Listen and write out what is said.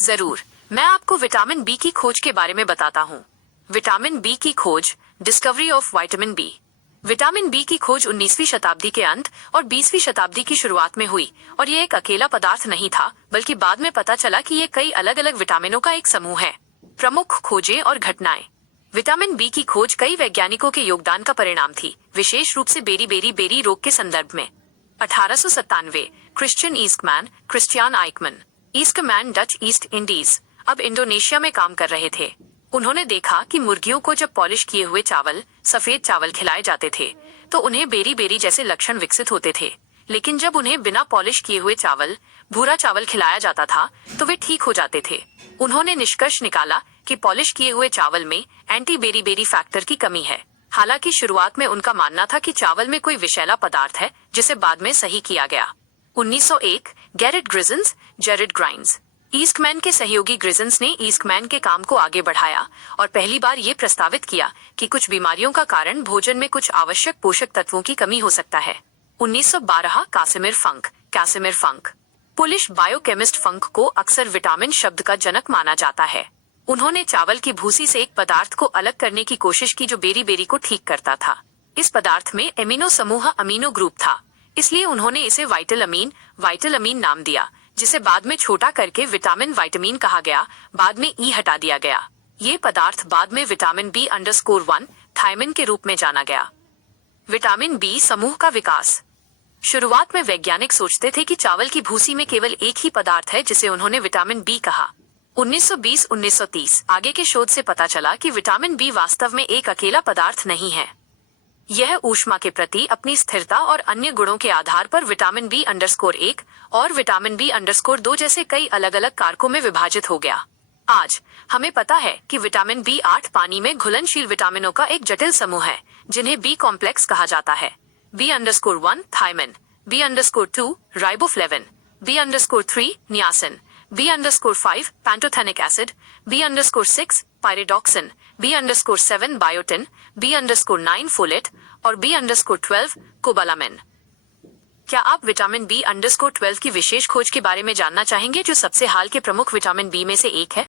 जरूर, मैं आपको विटामिन बी की खोज के बारे में बताता हूँ। विटामिन बी की खोज, discovery of vitamin B. Vitamin B की खोज 19वीं शताब्दी के अंत और 20वीं शताब्दी की शुरुआत में हुई और ये एक अकेला पदार्थ नहीं था, बल्कि बाद में पता चला कि ये कई अलग अलग विटामिनों का एक समूह है। प्रमुख खोजें और घटनाएं। विटामिन बी की खोज कई वैज्ञानिकों के योगदान का परिणाम थी, विशेष रूप से बेरी रोग के संदर्भ में। 1897, Christiaan Eijkman, Eastman, Dutch East Indies, अब इंडोनेशिया में काम कर रहे थे। उन्होंने देखा कि मुर्गियों को जब पॉलिश किए हुए चावल, सफेद चावल खिलाए जाते थे तो उन्हें बेरी जैसे लक्षण विकसित होते थे, लेकिन जब उन्हें बिना पॉलिश किए हुए चावल, भूरा चावल खिलाया जाता था तो वे ठीक हो जाते थे। उन्होंने निष्कर्ष निकाला कि पॉलिश किए हुए चावल में एंटी बेरी फैक्टर की कमी है। हालांकि शुरुआत में उनका मानना था कि चावल में कोई विषैला पदार्थ है, जिसे बाद में सही किया गया। 1901, गैरेट ग्रिजन्स, जेरेड ग्राइंस, ईस्टमैन के सहयोगी ग्रिजन्स ने ईस्टमैन के काम को आगे बढ़ाया और पहली बार ये प्रस्तावित किया कि कुछ बीमारियों का कारण भोजन में कुछ आवश्यक पोषक तत्वों की कमी हो सकता है। 1912, कैसिमिर फंक, पोलिश बायोकेमिस्ट। फंक को अक्सर विटामिन शब्द का जनक माना जाता है। उन्होंने चावल की भूसी से एक पदार्थ को अलग करने की कोशिश की जो बेरी को ठीक करता था। इस पदार्थ में एमिनो समूह अमीनो ग्रुप था, इसलिए उन्होंने इसे वाइटल अमीन नाम दिया, जिसे बाद में छोटा करके विटामिन कहा गया। बाद में ई हटा दिया गया। ये पदार्थ बाद में विटामिन B_1 थायमिन के रूप में जाना गया। विटामिन बी समूह का विकास। शुरुआत में वैज्ञानिक सोचते थे कि चावल की भूसी में केवल एक ही पदार्थ है, जिसे उन्होंने विटामिन बी कहा। 1920-1930 आगे के शोध से पता चला कि विटामिन बी वास्तव में एक अकेला पदार्थ नहीं है। यह ऊष्मा के प्रति अपनी स्थिरता और अन्य गुणों के आधार पर विटामिन B_1 और विटामिन B_2 जैसे कई अलग अलग कारकों में विभाजित हो गया। आज हमें पता है कि विटामिन B8 पानी में घुलनशील विटामिनों का एक जटिल समूह है, जिन्हें बी कॉम्प्लेक्स कहा जाता है। B_1 thiamine, B_2 riboflavin, B_3 niacin, B_5 pantothenic acid, B_6 pyridoxine, B_7 biotin, B_9 folate और B_12 कोबालामिन। क्या आप विटामिन B_12 की विशेष खोज के बारे में जानना चाहेंगे, जो सबसे हाल के प्रमुख विटामिन बी में से एक है?